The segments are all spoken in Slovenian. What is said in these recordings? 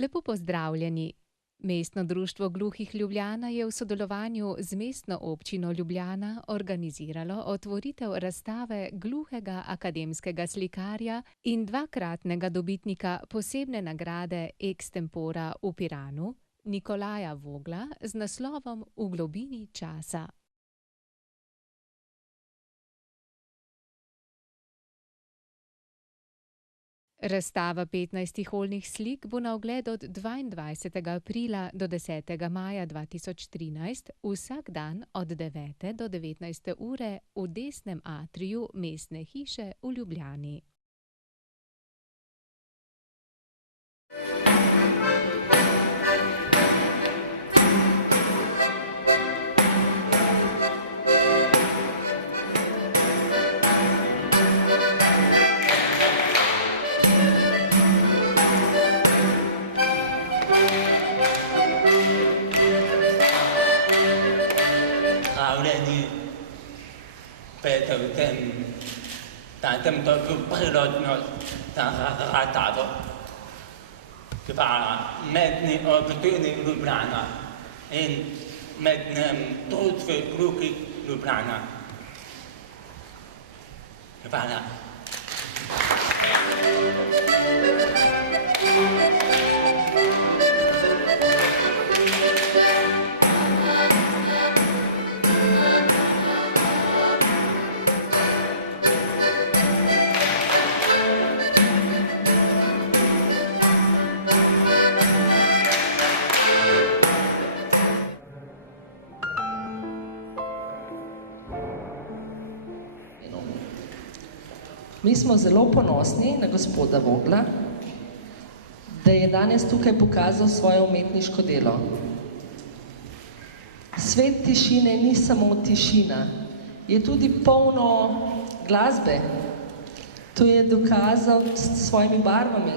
Lepo pozdravljeni. Mestno društvo gluhih Ljubljana je v sodelovanju z Mestno občino Ljubljana organiziralo otvoritev razstave gluhega akademskega slikarja in dvakratnega dobitnika posebne nagrade Extempora v Piranu, Nikolaja Vogla, z naslovom V globini časa. Razstava 15 oljnih slik bo na ogled od 22. aprila do 10. maja 2013 vsak dan od 9. do 19. ure v desnem atriju Mestne hiše v Ljubljani. Peter v tem toku prirodno razstavo, ki pa Mestni občini Ljubljana in Mestnem društvu gluhih Ljubljana. Hvala. Mi smo zelo ponosni na gospoda Vogla, da je danes tukaj pokazal svoje umetniško delo. Svet tišine ni samo tišina, je tudi polno glasbe. To je dokazal s svojimi barvami.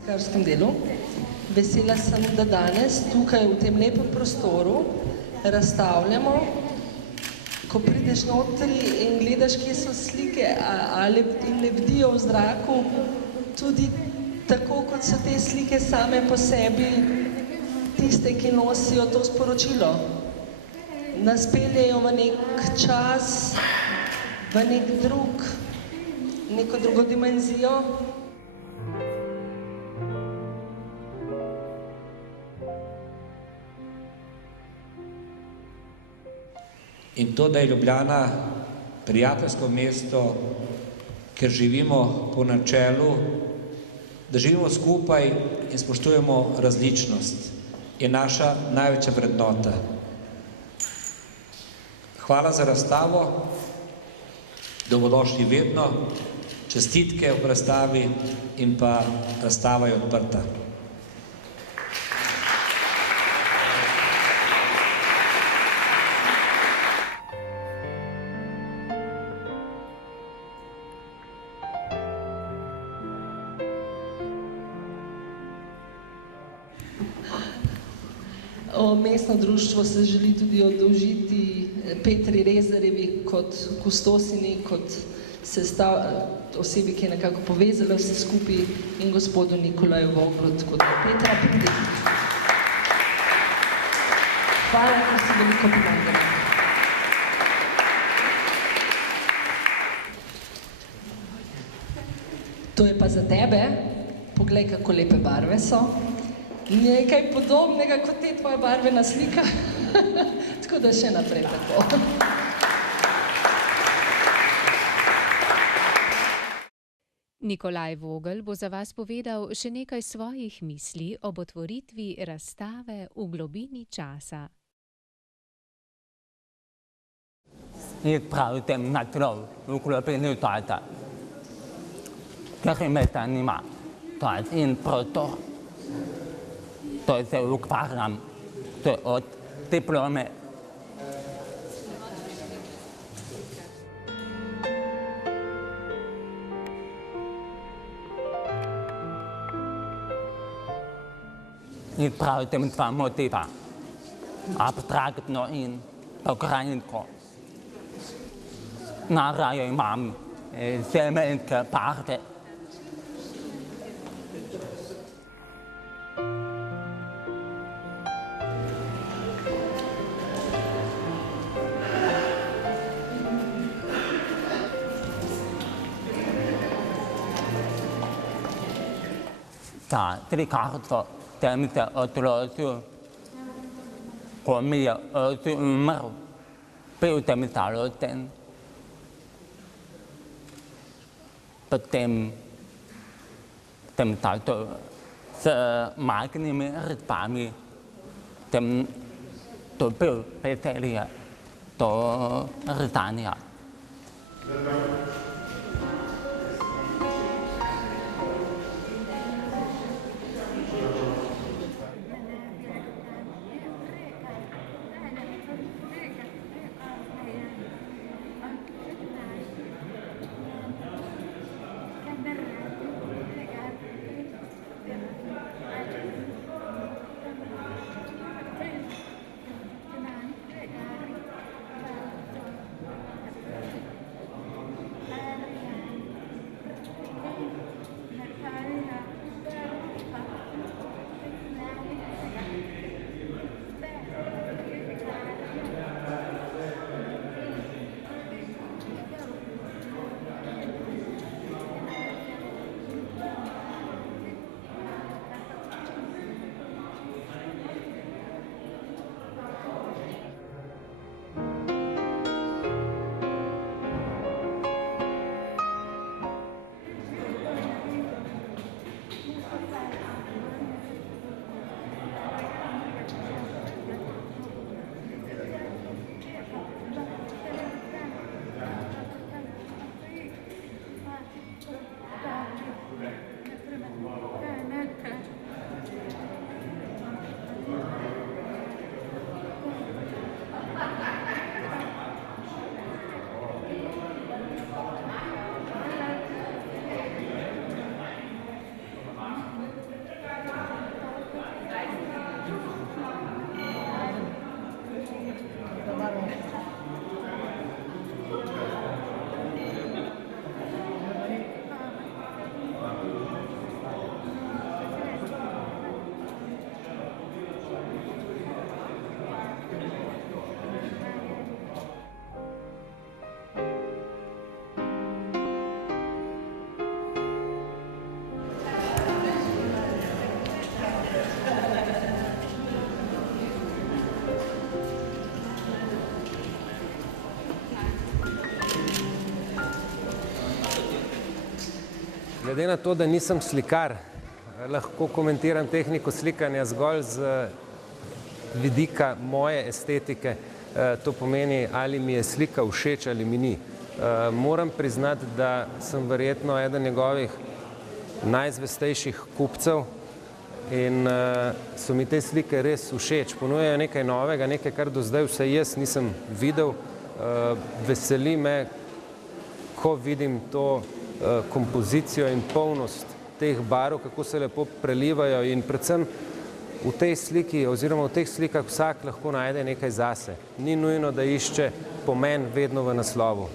V karskem delu. Vesela sem, da danes tukaj v tem lepem prostoru razstavljamo. Ko prideš notri in gledaš, kje so slike in lebdijo v zraku, tudi tako, kot so te slike same po sebi, tiste, ki nosijo to sporočilo. Nas peljejo v nek čas, v neko drugo dimenzijo. In to, da je Ljubljana prijateljsko mesto, ker živimo po načelu, da živimo skupaj in spoštujemo različnost, je naša največja vrednota. Hvala za razstavo, dobrodošli vedno, čestitke ob razstavi in pa razstava je odprta. Mestno društvo se želi tudi oddolžiti Petri Rezarjevi kot kustosini, kot osebi, ki je nekako povezala vse skupaj, in gospodu Nikolaju Voglu, tako da Petra pridi. Hvala, da si veliko pomagali. To je pa za tebe. Poglej, kako lepe barve so. Nekaj podobnega kot te tvoje barvena slika. Tako da še naprej tako. Nikolaj Vogel bo za vas povedal še nekaj svojih misli ob otvoritvi razstave V globini časa. Pravite natrov v globini časa, ker me zanima čas in prostor. To se ukvarjam od diplome. In pravite mi dva motiva, abstraktno in pokrajinsko. najraje imam zemeljske parte. Ta trikarto tem se otroci, ko mi je oče umrl, pil tem žalosten. Potem tem tato s majhnimi rtami tem dobil veselje do rtanja. Glede na to, da nisem slikar, lahko komentiram tehniko slikanja zgolj z vidika moje estetike. To pomeni, ali mi je slika všeč ali mi ni. Moram priznati, da sem verjetno eden njegovih najzvestejših kupcev in so mi te slike res všeč. Ponujajo nekaj novega, nekaj, kar do zdaj vsaj jaz nisem videl. Veseli me, ko vidim to kompozicijo in polnost teh barv, kako se lepo prelivajo in predvsem v tej sliki oziroma v teh slikah vsak lahko najde nekaj zase. Ni nujno, da išče pomen vedno v naslovu.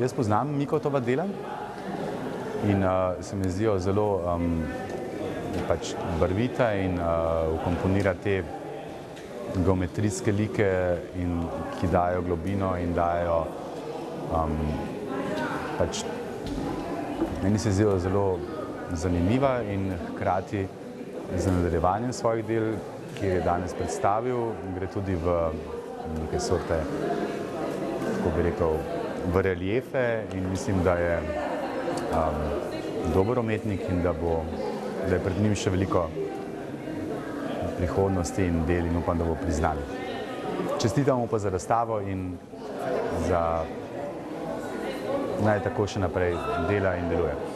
Jaz poznam Mikotova dela in se mi zdijo zelo barvita in vkomponira te geometrijske like, ki dajo globino in dajo meni se zdijo zelo zanimiva in hkrati z nadaljevanjem svojih del, ki je danes predstavil, gre tudi v neke sorte, kako bi rekel, v reliefe in mislim, da je dober umetnik in da je pred njim še prihodnosti in del in upam, da bo priznali. Čestitamo pa za razstavo in za naj tako še naprej dela in deluje.